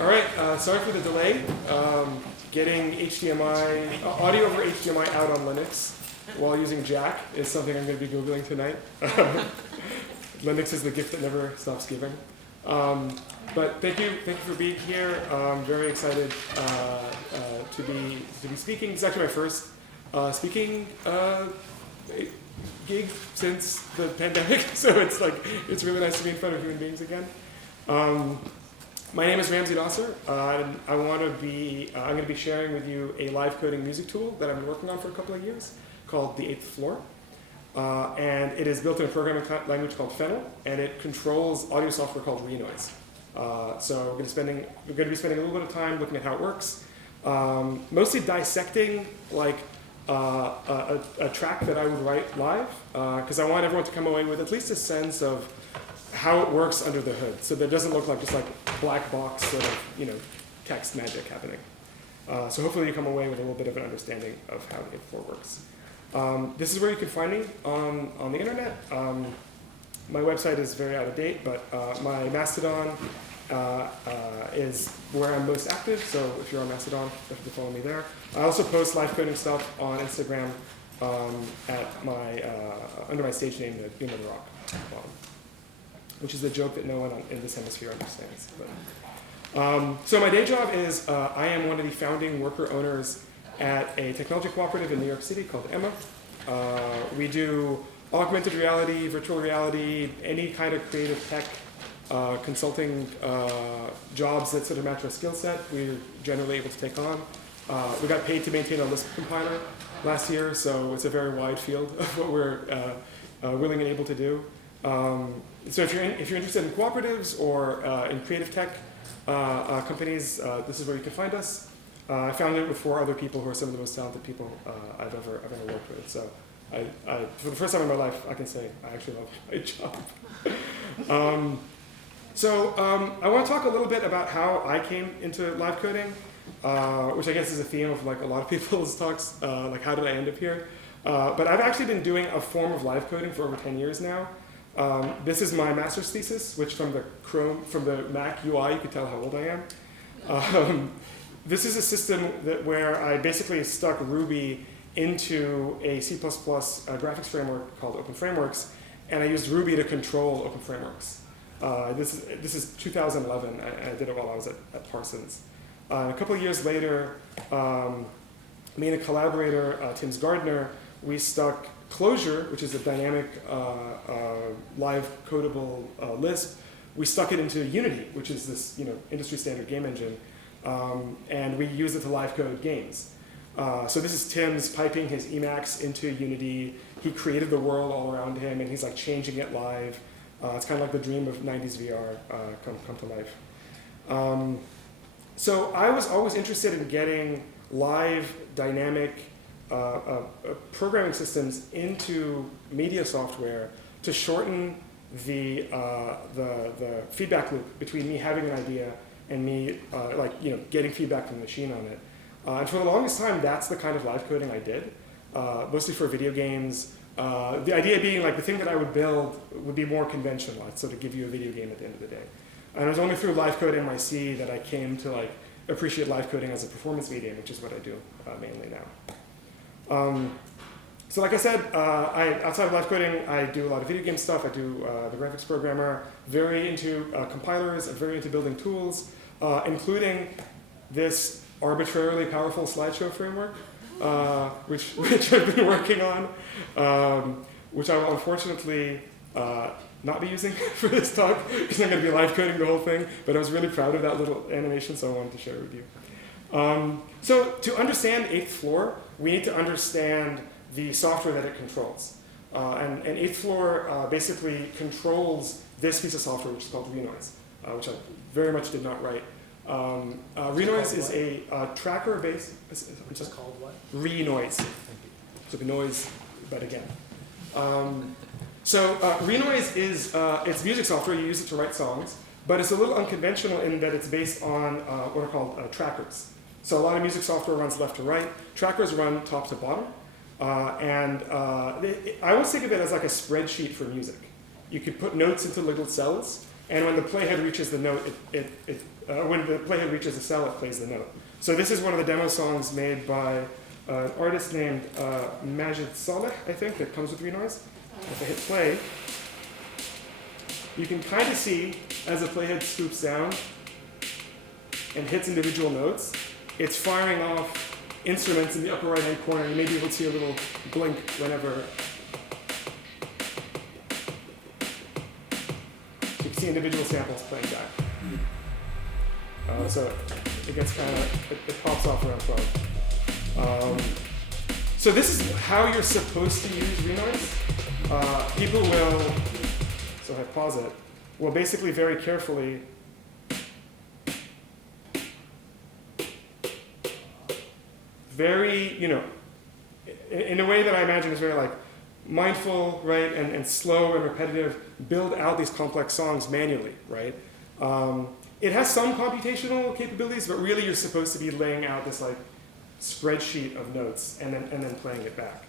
All right, sorry for the delay. Getting HDMI, audio over HDMI out on Linux while using Jack is something I'm going to be Googling tonight. Linux is the gift that never stops giving. But thank you for being here. I'm very excited to be speaking. It's actually my first speaking gig since the pandemic, so it's really nice to be in front of human beings again. My name is Ramsey Nasser. I'm going to be sharing with you a live coding music tool that I've been working on for a couple of years called the 8th Floor. And it is built in a programming language called Fennel, and it controls audio software called Renoise. So we're going to be spending a little bit of time looking at how it works, mostly dissecting a track that I would write live, because I want everyone to come away with at least a sense of how it works under the hood, so that it doesn't look like just black box sort of text magic happening. So hopefully you come away with a little bit of an understanding of how the 8th Floor works. This is where you can find me on the internet. My website is very out of date, but my Mastodon is where I'm most active, so if you're on Mastodon, definitely follow me there. I also post live coding stuff on Instagram at under my stage name, the Lua and Rock, which is a joke that no one in this hemisphere understands. But, so my day job is I am one of the founding worker owners at a technology cooperative in New York City called Emma. We do augmented reality, virtual reality, any kind of creative tech consulting jobs that sort of match our skill set. We're generally able to take on. We got paid to maintain a Lisp compiler last year, so it's a very wide field of what we're willing and able to do. So if you're interested in cooperatives or in creative tech companies, this is where you can find us. I founded it with 4 other people who are some of the most talented people I've ever worked with. So for the first time in my life, I can say I actually love my job. I want to talk a little bit about how I came into live coding, which I guess is a theme of a lot of people's talks, how did I end up here? But I've actually been doing a form of live coding for over 10 years now. This is my master's thesis, which from the Mac UI, you can tell how old I am. This is a system where I basically stuck Ruby into a C++ graphics framework called Open Frameworks, and I used Ruby to control Open Frameworks. This is 2011. I did it while I was at Parsons. A couple of years later, me and a collaborator, Tim Gardner, we stuck Clojure, which is a dynamic live codable Lisp. We stuck it into Unity, which is this industry standard game engine. And we use it to live code games. So this is Tim's piping his Emacs into Unity. He created the world all around him, and he's changing it live. It's kind of like the dream of 90s VR come to life. So I was always interested in getting live, dynamic programming systems into media software to shorten the feedback loop between me having an idea and me getting feedback from the machine on it. And for the longest time, that's the kind of live coding I did, mostly for video games. The idea being the thing that I would build would be more conventional, so to give you a video game at the end of the day. And it was only through live code NYC that I came to appreciate live coding as a performance medium, which is what I do mainly now. So like I said, outside of live coding, I do a lot of video game stuff. I do the graphics programmer, very into compilers, very into building tools, including this arbitrarily powerful slideshow framework, which I've been working on, which I will unfortunately not be using for this talk, because I'm going to be live coding the whole thing, but I was really proud of that little animation, so I wanted to share it with you. So to understand 8th Floor, we need to understand the software that it controls. And 8th Floor basically controls this piece of software, which is called Renoise, which I very much did not write. Renoise is a tracker-based... Which is called what? Renoise. Thank you. So noise, but again. Renoise is it's music software. You use it to write songs, but it's a little unconventional in that it's based on what are called trackers. So a lot of music software runs left to right. Trackers run top to bottom. I always think of it as like a spreadsheet for music. You could put notes into little cells, and when the playhead reaches the note, when the playhead reaches the cell, it plays the note. So this is one of the demo songs made by an artist named Majid Saleh, I think, that comes with Renoise. If I hit play, you can kind of see as the playhead scoops down and hits individual notes, it's firing off instruments in the upper right-hand corner. You may be able to see a little blink whenever. So you can see individual samples playing back. So it gets kind of, it pops off around 12. So this is how you're supposed to use Renoise. People will, so if I pause it, will basically very carefully in a way that I imagine is very like mindful, right, and slow and repetitive, build out these complex songs manually, right? It has some computational capabilities, but really you're supposed to be laying out this like spreadsheet of notes and then playing it back.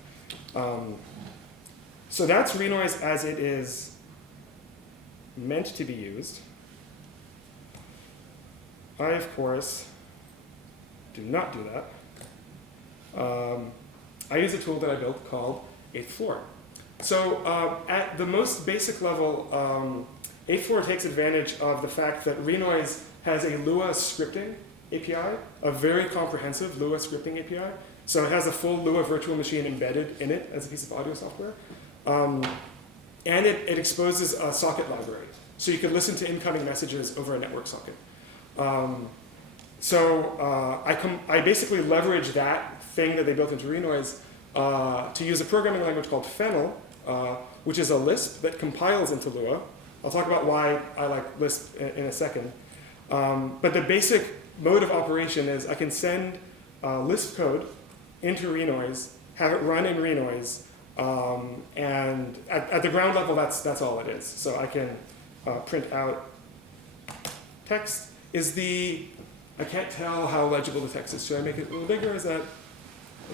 So that's Renoise as it is meant to be used. I, of course, do not do that. I use a tool that I built called Eighth Floor. So at the most basic level, Eighth Floor takes advantage of the fact that Renoise has a Lua scripting API, a very comprehensive Lua scripting API. So it has a full Lua virtual machine embedded in it as a piece of audio software. And it exposes a socket library. So you can listen to incoming messages over a network socket. I basically leverage that thing that they built into Renoise to use a programming language called Fennel, which is a Lisp that compiles into Lua. I'll talk about why I like Lisp in a second. But the basic mode of operation is I can send Lisp code into Renoise, have it run in Renoise, and at the ground level, that's all it is. So I can print out text. I can't tell how legible the text is. Should I make it a little bigger? Is that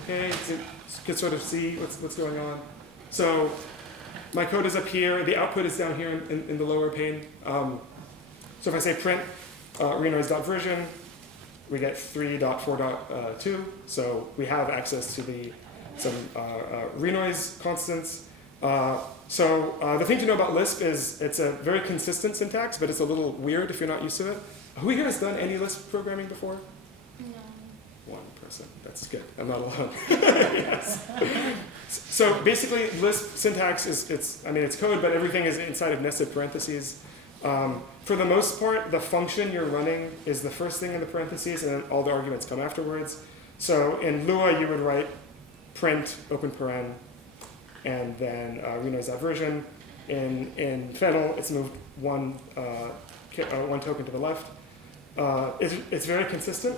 okay? So you can sort of see what's going on. So my code is up here. The output is down here in the lower pane. So if I say print renoise.version, we get 3.4.2. So we have access to some Renoise constants. So the thing to know about Lisp is it's a very consistent syntax, but it's a little weird if you're not used to it. Who here has done any Lisp programming before? No. One person. That's good. I'm not alone. Yes. So basically, Lisp syntax it's code, but everything is inside of nested parentheses. For the most part, the function you're running is the first thing in the parentheses, and then all the arguments come afterwards. So in Lua, you would write print open paren, and then Renoise.version. In Fennel, it's moved one token to the left. It's very consistent.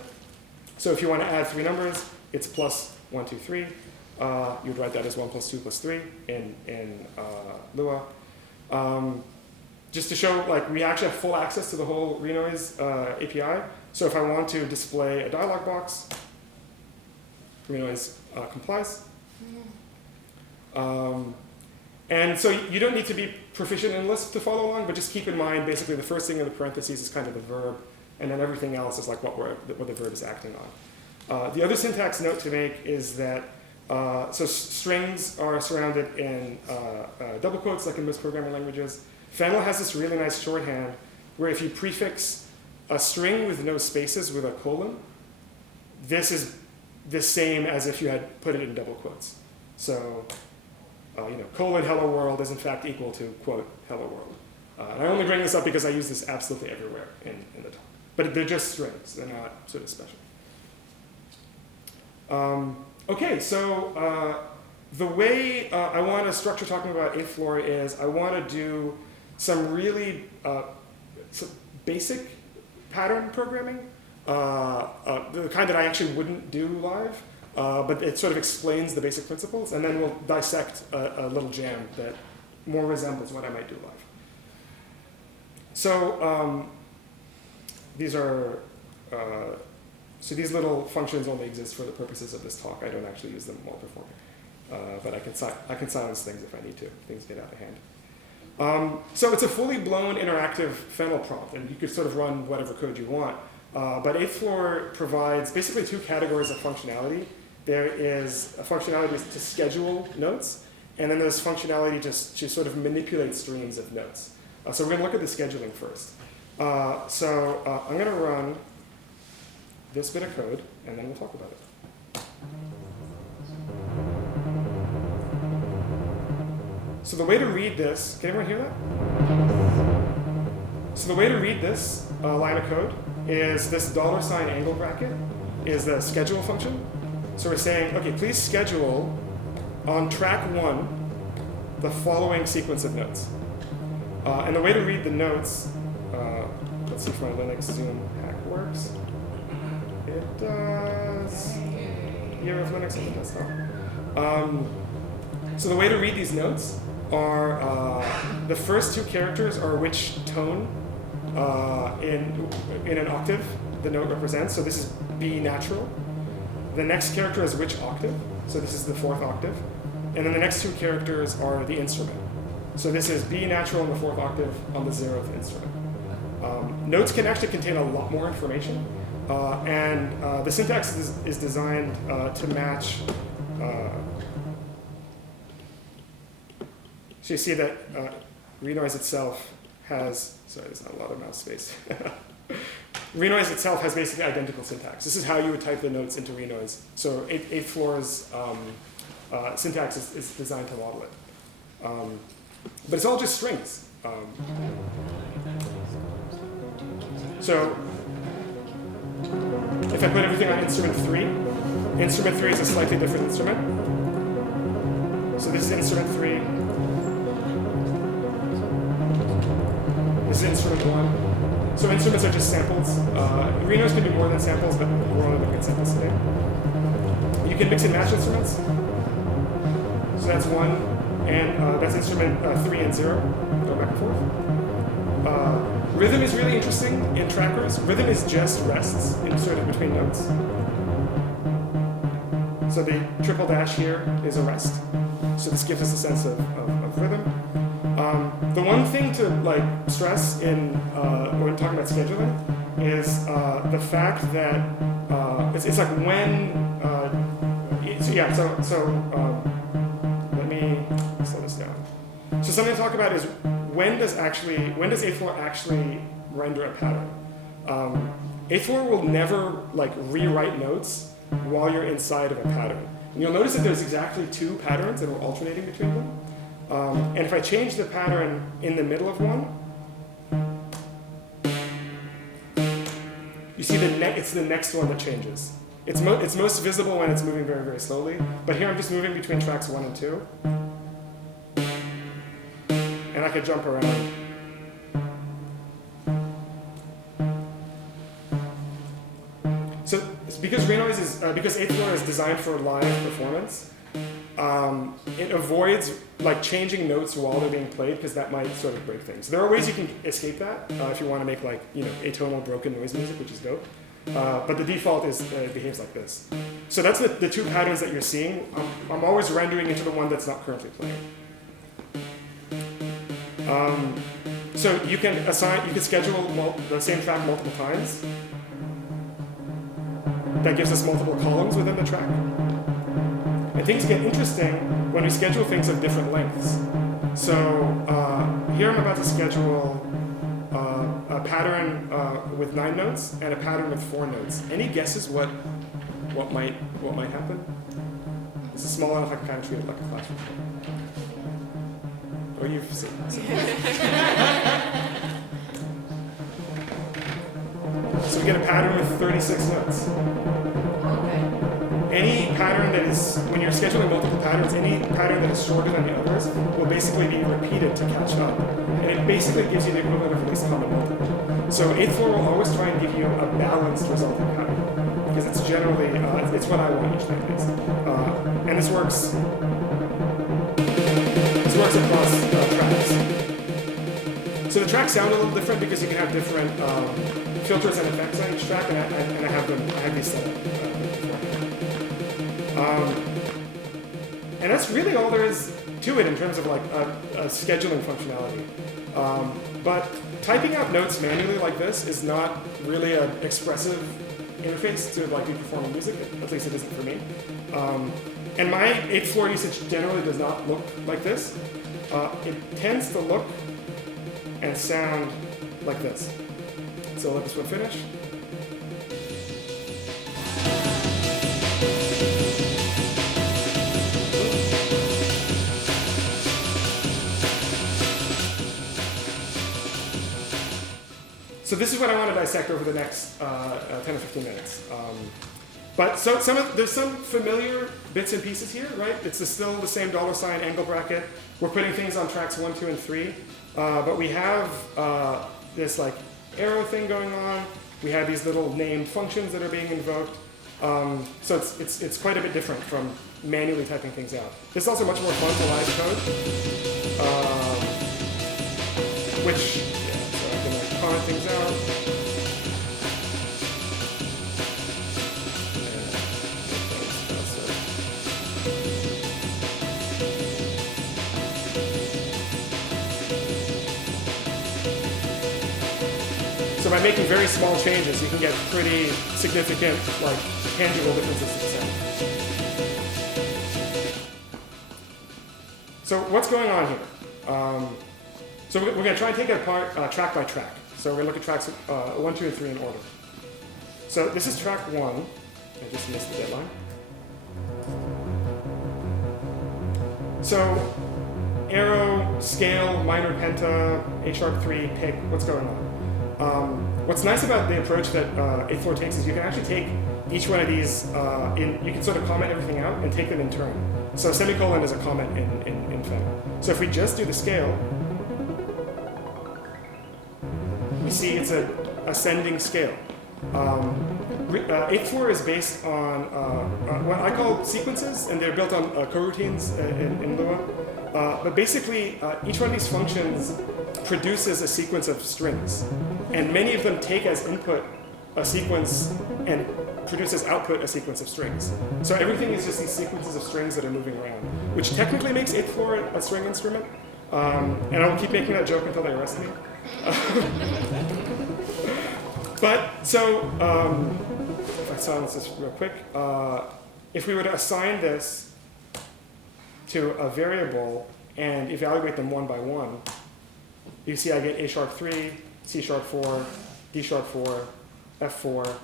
So if you want to add 3 numbers, it's plus 1, 2, 3. You'd write that as 1 plus 2 plus 3 in Lua. Just to show, like, we actually have full access to the whole Renoise API. So if I want to display a dialog box, Renoise complies. And so you don't need to be proficient in Lisp to follow along, but just keep in mind, basically, the first thing in the parentheses is kind of the verb, and then everything else is like what the verb is acting on. The other syntax note to make is that so strings are surrounded in double quotes, like in most programming languages. Fennel has this really nice shorthand where if you prefix a string with no spaces with a colon, this is the same as if you had put it in double quotes. So, colon hello world is in fact equal to quote hello world. And I only bring this up because I use this absolutely everywhere in the talk. But they're just strings, they're not sort of special. Okay, so the way I want to structure talking about Eighth Floor is I want to do some really some basic pattern programming, the kind that I actually wouldn't do live, but it sort of explains the basic principles, and then we'll dissect a little jam that more resembles what I might do live. So these little functions only exist for the purposes of this talk. I don't actually use them while performing. but I can silence things if I need to, if things get out of hand. So it's a fully blown interactive Fennel prompt, and you could sort of run whatever code you want. But 8th floor provides basically two categories of functionality. There is a functionality to schedule notes, and then there's functionality to sort of manipulate streams of notes. So we're going to look at the scheduling first. I'm going to run this bit of code, and then we'll talk about it. So the way to read this, can everyone hear that? So the way to read this line of code is this $ angle bracket is the schedule function. So we're saying, okay, please schedule on track 1 the following sequence of notes. And the way to read the notes, let's see if my Linux Zoom hack works. It does. Year of Linux on the desktop. So the way to read these notes are the first two characters are which tone in an octave the note represents. So this is B natural. The next character is which octave. So this is the 4th octave. And then the next two characters are the instrument. So this is B natural in the 4th octave on the 0th instrument. Notes can actually contain a lot more information. And the syntax is designed to match. So you see that Renoise itself has, sorry, there's not a lot of mouse space. Renoise itself has basically identical syntax. This is how you would type the notes into Renoise. So 8th floor's syntax is designed to model it. But it's all just strings. So if I put everything on instrument 3 is a slightly different instrument. So this is instrument 3. This is instrument 1. So instruments are just samples. Renoise can do more than samples, but we're only looking at samples today. You can mix and match instruments. So that's 1, and that's instrument 3 and 0. Go back and forth. Rhythm is really interesting in trackers. Rhythm is just rests inserted between notes. So the triple dash here is a rest. So this gives us a sense of rhythm. The one thing to stress when talking about scheduling is the fact that it's like when let me slow this down. So something to talk about is when does 8th floor actually render a pattern? 8th floor will never rewrite notes while you're inside of a pattern. And you'll notice that there's exactly 2 patterns and we're alternating between them. And if I change the pattern in the middle of one, you see it's the next one that changes. It's most visible when it's moving very, very slowly. But here I'm just moving between tracks 1 and 2. And I could jump around. So because Renoise because 8th floor is designed for live performance, it avoids changing notes while they're being played because that might sort of break things. There are ways you can escape that if you want to make atonal broken noise music, which is dope. But the default is it behaves like this. So that's the 2 patterns that you're seeing. I'm always rendering into the one that's not currently playing. So you can schedule the same track multiple times. That gives us multiple columns within the track. And things get interesting when we schedule things of different lengths. So here I'm about to schedule a pattern with 9 notes and a pattern with 4 notes. Any guesses what might happen? This is small enough I can kind of treat it like a classroom. Oh, you've seen it. So we get a pattern with 36 notes. Any pattern that is, when you're scheduling multiple patterns, any pattern that is shorter than the others will basically be repeated to catch up. And it basically gives you the equivalent of least common multiple. So 8th floor will always try and give you a balanced resulting pattern. Because it's generally, it's what I want each time at least. And this works across tracks. So the tracks sound a little different because you can have different filters and effects on each track, and I have these set up. And that's really all there is to it in terms of like a scheduling functionality. But typing out notes manually like this is not really an expressive interface to like be performing music. At least it isn't for me. And my 8th floor usage generally does not look like this. It tends to look and sound like this. So let this one finish. So this is what I want to dissect over the next 10 or 15 minutes. But so there's some familiar bits and pieces here, right? It's still the same $ angle bracket. We're putting things on tracks 1, 2, and 3. But we have this like arrow thing going on. We have these little named functions that are being invoked. So it's quite a bit different from manually typing things out. This is also much more fun to live code, which so I can like comment things out. So by making very small changes, you can get pretty significant, like, tangible differences in sound. So what's going on here? So we're going to try and take it apart track by track. So we're going to look at tracks 1, 2, and 3 in order. So this is track 1. I just missed the deadline. So arrow, scale, minor penta, A#3, pick, what's going on? What's nice about the approach that 8th floor takes is you can actually take each one of these you can sort of comment everything out and take them in turn. So semicolon is a comment in Fennel. So if we just do the scale, we see it's an ascending scale. 8th floor is based on what I call sequences, and they're built on coroutines in Lua. But basically, each one of these functions produces a sequence of strings. And many of them take as input a sequence and produce as output a sequence of strings. So everything is just these sequences of strings that are moving around, which technically makes 8th floor a string instrument. And I will keep making that joke until they arrest me. But so, if I silence this real quick, if we were to assign this to a variable and evaluate them one by one, you see I get A#3, C#4, D#4, F4.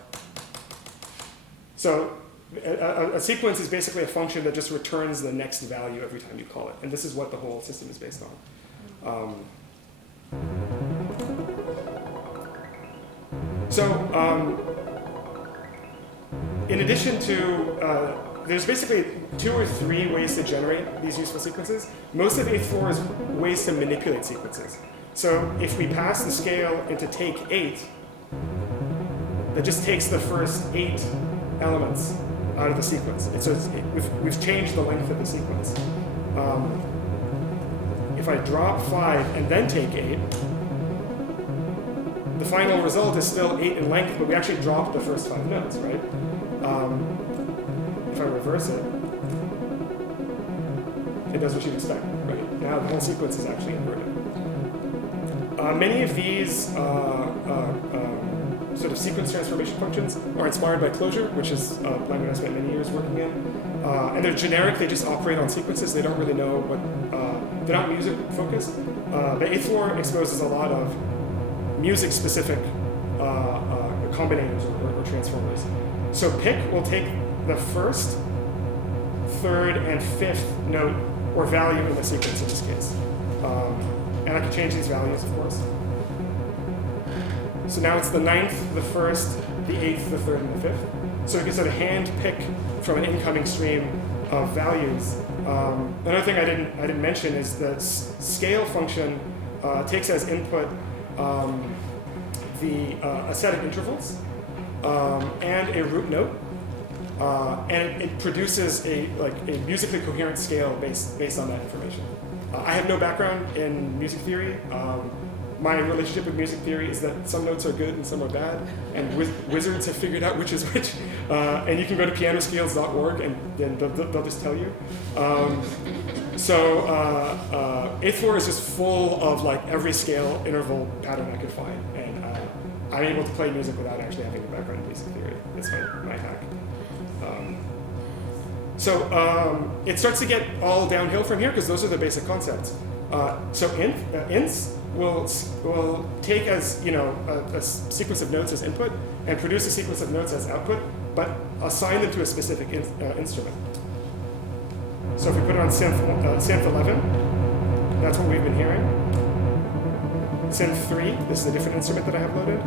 So a sequence is basically a function that just returns the next value every time you call it. And this is what the whole system is based on. In addition to, there's basically 2 or 3 ways to generate these useful sequences. Most of 8th floor is ways to manipulate sequences. So if we pass the scale into take 8, that just takes the first 8 elements out of the sequence. We've changed the length of the sequence. If I drop 5 and then take 8, the final result is still 8 in length, but we actually dropped the first 5 notes, right? If I reverse it, it does what you'd expect, right? Now the whole sequence is actually inverted. Many of these sort of sequence transformation functions are inspired by Clojure, which is a language I spent many years working in. And they're generic, they just operate on sequences. They don't really know what, they're not music focused. But 8th floor exposes a lot of music specific combinators or transformers. So pick will take the first, third, and 5th note or value in the sequence in this case. And I can change these values, of course. So now it's the 9th, the 1st, the 8th, the 3rd, and the 5th. So we can sort of hand pick from an incoming stream of values. Another thing I didn't mention is the scale function takes as input a set of intervals and a root note. And it produces a musically coherent scale based on that information. I have no background in music theory. my relationship with music theory is that some notes are good and some are bad, and wizards have figured out which is which. And you can go to pianoscales.org and then they'll just tell you. Eighth floor is just full of like every scale interval pattern I could find, and I'm able to play music without actually having a background in music theory. That's my hack. It starts to get all downhill from here because those are the basic concepts. Ints will take as a sequence of notes as input and produce a sequence of notes as output, but assign them to a specific instrument. So if we put it on synth 11, that's what we've been hearing. Synth 3, this is a different instrument that I have loaded.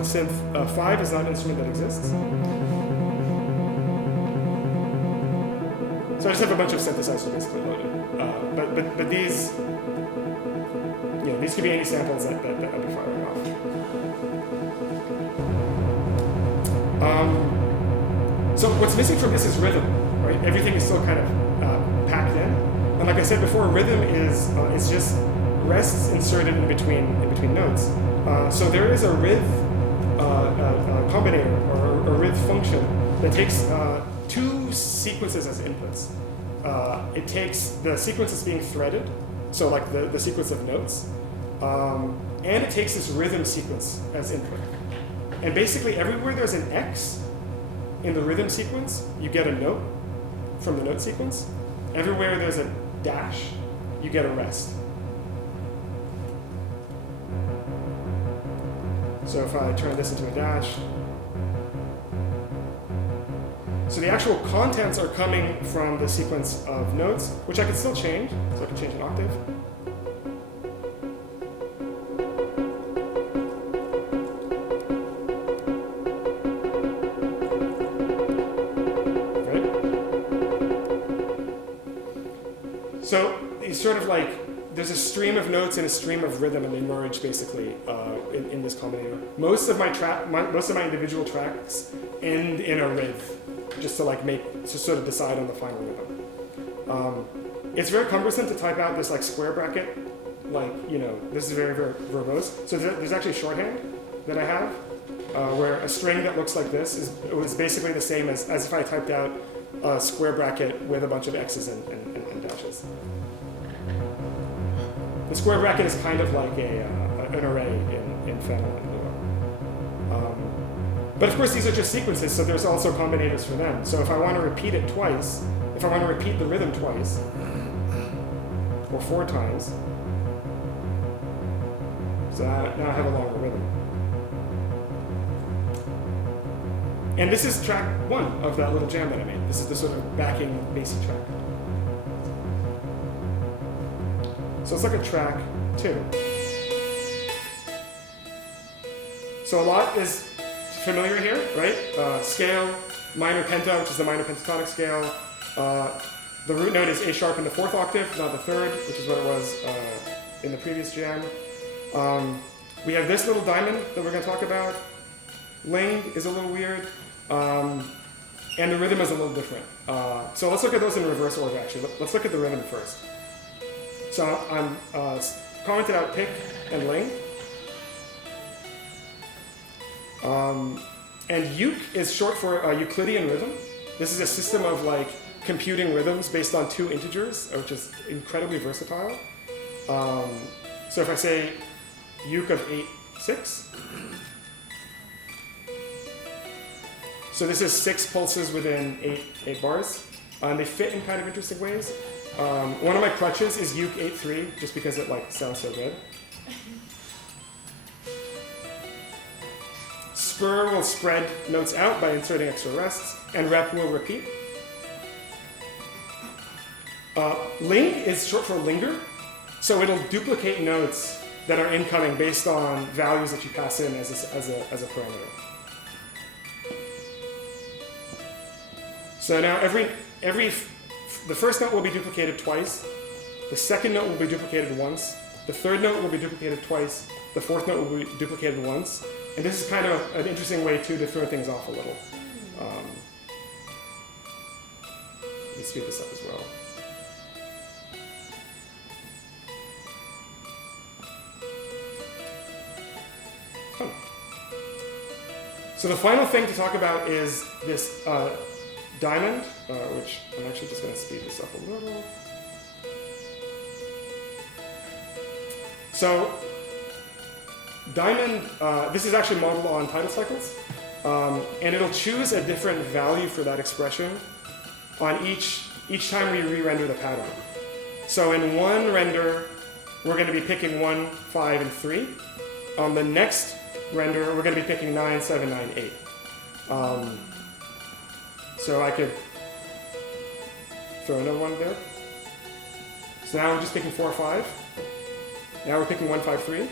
Synth 5 is not an instrument that exists. So I just have a bunch of synthesizers basically loaded. But these, these could be any samples that I'll be firing off. So what's missing from this is rhythm, right? Everything is still kind of packed in. And like I said before, rhythm is just rests inserted in between notes. So there is a rith combinator or a rith function that takes two sequences as inputs. It takes the sequence that's being threaded, so like the sequence of notes, and it takes this rhythm sequence as input. And basically everywhere there's an X in the rhythm sequence, you get a note from the note sequence. Everywhere there's a dash, you get a rest. So if I turn this into a dash, so the actual contents are coming from the sequence of notes, which I can still change. So I can change an octave. Right? So it's sort of like there's a stream of notes and a stream of rhythm, and they merge basically in this combinator. Most of my individual tracks end in a rith, just to sort of decide on the final rhythm. It's very cumbersome to type out this like square bracket, this is very, very verbose. So there's actually shorthand that I have, where a string that looks like this was basically the same as if I typed out a square bracket with a bunch of X's and dashes. The square bracket is kind of like an array in Fennel and Lua. But of course, these are just sequences, so there's also combinators for them. So if I want to repeat it twice, if I want to repeat the rhythm twice, or 4 times, so now I have a longer rhythm. And this is track 1 of that little jam that I made. This is the sort of backing bassy track. So let's look at track 2. So a lot is familiar here, right? Scale, minor penta, which is the minor pentatonic scale. The root note is A sharp in the 4th octave, not the 3rd, which is what it was in the previous jam. We have this little diamond that we're going to talk about. Ling is a little weird. And the rhythm is a little different. So let's look at those in reverse order, actually. Let's look at the rhythm first. So I'm commented out pick and ling. And uke is short for Euclidean rhythm. This is a system of computing rhythms based on 2 integers, which is incredibly versatile. So if I say uke of 8, 6. So this is 6 pulses within 8 bars. And they fit in kind of interesting ways. One of my crutches is uke 8-3, just because it sounds so good. Spur will spread notes out by inserting extra rests, and rep will repeat. Ling is short for linger, so it'll duplicate notes that are incoming based on values that you pass in as a parameter. So now the first note will be duplicated twice, the second note will be duplicated once, the third note will be duplicated twice, the fourth note will be duplicated once, and this is kind of an interesting way too to throw things off a little. Let me speed this up as well. So the final thing to talk about is this diamond, which I'm actually just going to speed this up a little. So diamond, this is actually modeled on title cycles, and it'll choose a different value for that expression on each time we re-render the pattern. So in one render, we're going to be picking 1, 5, and 3. On the next render, we're going to be picking 9, 7, 9, 8. So I could throw another one there. So now we're just picking 4, 5. Now we're picking 1, 5, 3.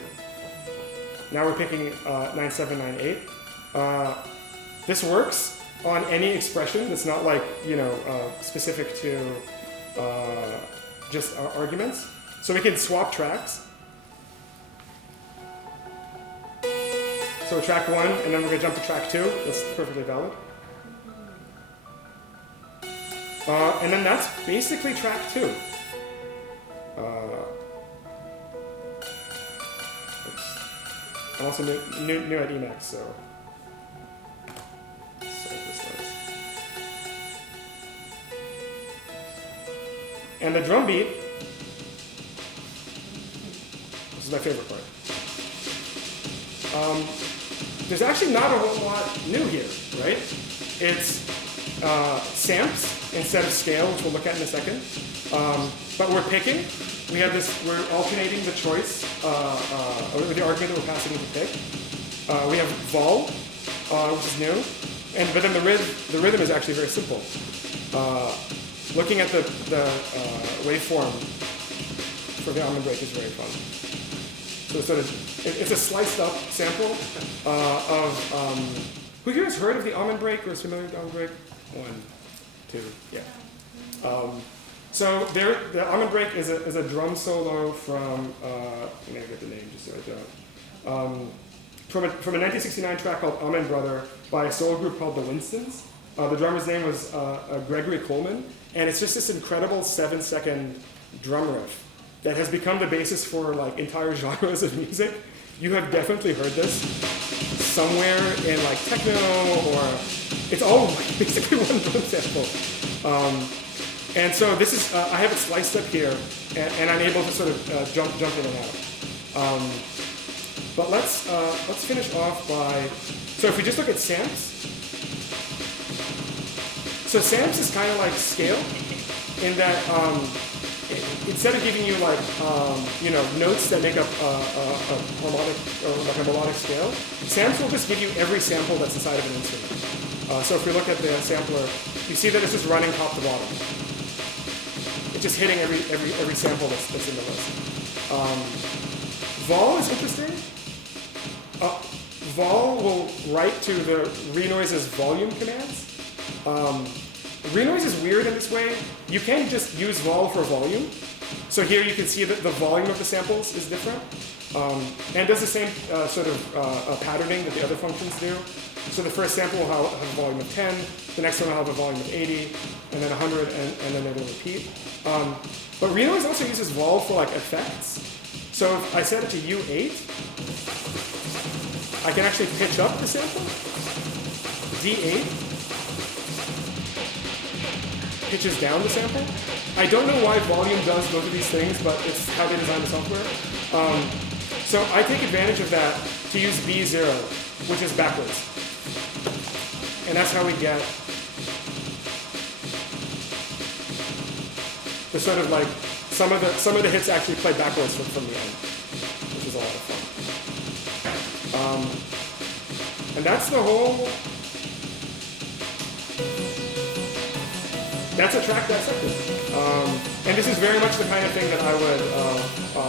Now we're picking 9, 7, 9, 8. This works on any expression that's not like, specific to just arguments. So we can swap tracks. So track 1, and then we're going to jump to track 2. That's perfectly valid. And then that's basically track 2. I'm also new at Emacs, so this was. And the drum beat, this is my favorite part. There's actually not a whole lot new here, right? It's samps instead of scale, which we'll look at in a second. But we're picking. We're alternating the choice, or the argument that we're passing into pick. We have vol, which is new. But then the rhythm is actually very simple. Looking at the waveform for the almond break is very fun. So it's a sliced up sample of, who here has heard of the almond break or is familiar with the almond break? 1, 2, yeah. So the almond break is a drum solo from, I'm going to get the name just so I don't. From a 1969 track called Almond Brother by a solo group called the Winstons. The drummer's name was Gregory Coleman, and it's just this incredible 7-second drum riff that has become the basis for like entire genres of music. You have definitely heard this somewhere in like techno, or it's all basically one drum sample. And so this is, I have it sliced up here, and I'm able to sort of jump in and out. But let's finish off by, so if we just look at samps. So samps is kind of like scale, in that instead of giving you like, notes that make up a harmonic or like a melodic scale, samps will just give you every sample that's inside of an instrument. So if we look at the sampler, you see that it's just running top to bottom. It's just hitting every sample that's in the list. Vol is interesting. Vol will write to the Renoise's volume commands. Renoise is weird in this way. You can't just use vol for volume. So here you can see that the volume of the samples is different. And does the same sort of patterning that the other functions do. So the first sample will have a volume of 10, the next one will have a volume of 80, and then 100, and then it'll repeat. But Renoise also uses vol for like effects. So if I set it to U8, I can actually pitch up the sample. D8 pitches down the sample. I don't know why volume does both of these things, but it's how they design the software. So I take advantage of that to use B0, which is backwards. And that's how we get the sort of like, some of the hits actually play backwards from the end, which is a lot of fun. And that's the whole, that's a track dissected. And this is very much the kind of thing that I would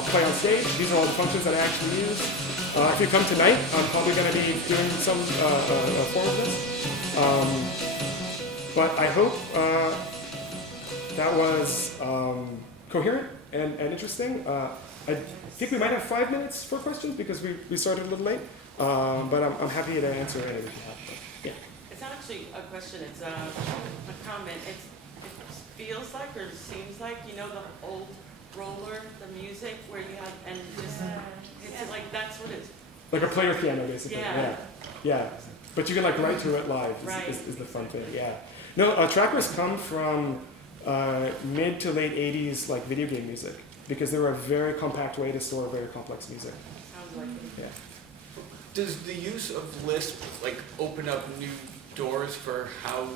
play on stage. These are all the functions that I actually use. If you come tonight, I'm probably going to be doing some form of this. But I hope that was coherent and interesting. I think we might have 5 minutes for questions because we started a little late. But I'm happy to answer any. Yeah. It's not actually a question, it's a comment. It feels like, or seems like, the old roller, the music where you have, and just, it's like, that's what it's. Like a player piano, basically. Yeah. Yeah. But you can like write to it live Right. is the fun thing, yeah. No, trackers come from mid to late 80s like video game music because they were a very compact way to store very complex music. Sounds like it. Yeah. Does the use of Lisp like open up new doors for how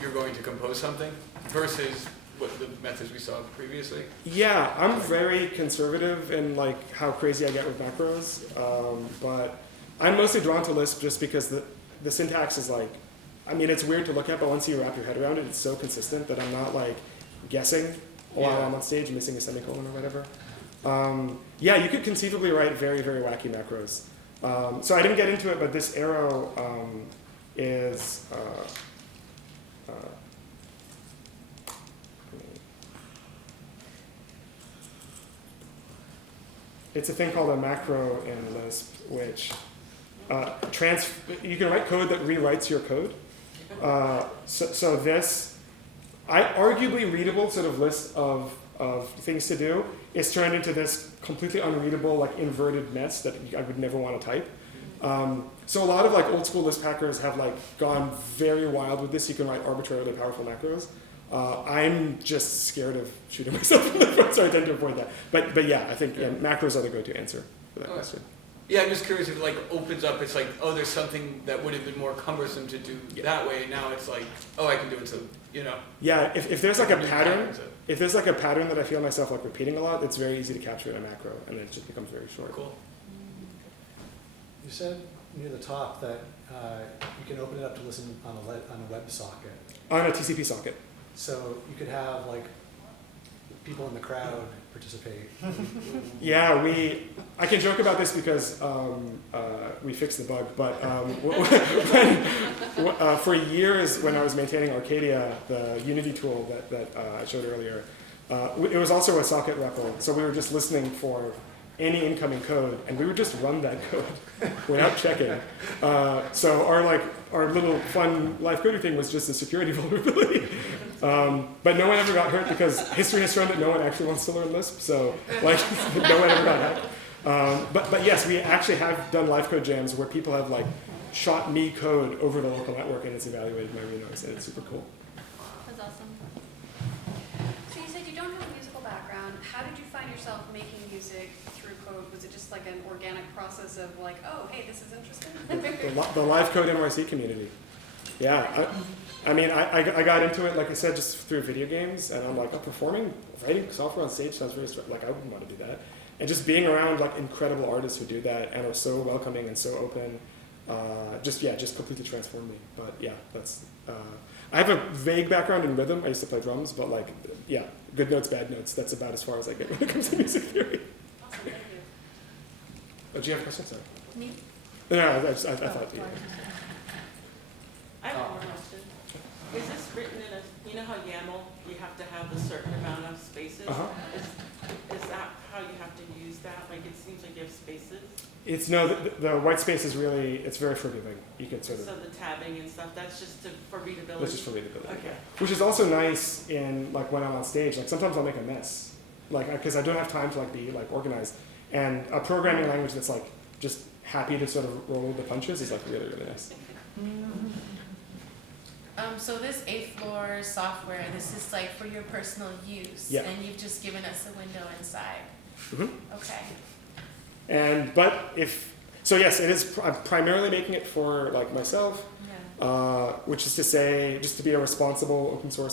you're going to compose something versus what the methods we saw previously? Yeah, I'm very conservative in like how crazy I get with macros, but I'm mostly drawn to Lisp just because the syntax is like, I mean, it's weird to look at, but once you wrap your head around it, it's so consistent that I'm not like guessing while I'm on stage, missing a semicolon or whatever. Yeah, you could conceivably write very, very wacky macros. So I didn't get into it, but this arrow is it's a thing called a macro in Lisp, which you can write code that rewrites your code. So this, arguably readable sort of list of things to do is turned into this completely unreadable, like inverted mess that I would never want to type. So a lot of like old school Lisp hackers have like gone very wild with this. You can write arbitrarily powerful macros. I'm just scared of shooting myself in the foot, so I tend to avoid that. But yeah, I think macros are the go-to answer for that question. Yeah, I'm just curious if it like opens up, it's like, oh, there's something that would have been more cumbersome to do that way, and now it's like, oh, I can do it so, you know. Yeah, if there's like a pattern, that I feel myself like repeating a lot, it's very easy to capture in a macro, and then it just becomes very short. Cool. You said near the top that you can open it up to listen on a web socket. On a TCP socket. So you could have like people in the crowd participate. Yeah, I can joke about this because we fixed the bug, but for years when I was maintaining Arcadia, the Unity tool that I showed earlier, it was also a socket REPL, so we were just listening for any incoming code, and we would just run that code without checking. So our little fun Livecoding thing was just a security vulnerability. But no one ever got hurt because history has shown that no one actually wants to learn Lisp, so like no one ever got hacked. But yes, we actually have done Livecode jams where people have like shot me code over the local network and it's evaluated my Renoise, and it's super cool. That's awesome. So you said you don't have a musical background. How did you find yourself making music through code? Was it just like an organic process of like, oh, hey, this is interesting? The Livecode NYC community. Yeah, I mean, I got into it, like I said, just through video games, and I'm like, writing software on stage sounds very like I wouldn't want to do that. And just being around like incredible artists who do that and are so welcoming and so open, just completely transformed me. But yeah, that's. I have a vague background in rhythm. I used to play drums, but like, yeah, good notes, bad notes. That's about as far as I get when it comes to music theory. Awesome, thank you. Oh, do you have a question, sorry? Me? No, I thought you. I have one more question. Is this written in you know how YAML, you have to have a certain amount of spaces? Uh-huh. Is that how you have to use that? Like it seems like you have spaces? The white space is really, it's very forgiving. You can sort of. So the tabbing and stuff, that's just for readability? That's just for readability. Okay. Which is also nice in like when I'm on stage. Like sometimes I'll make a mess, like because I don't have time to like be like organized. And a programming language that's like just happy to sort of roll the punches is like really, really nice. So this 8th floor software, this is like for your personal use, Yeah. and you've just given us a window inside. Mm-hmm. Okay. Yes, it is. I'm primarily making it for like myself, Yeah. which is to say, just to be a responsible open source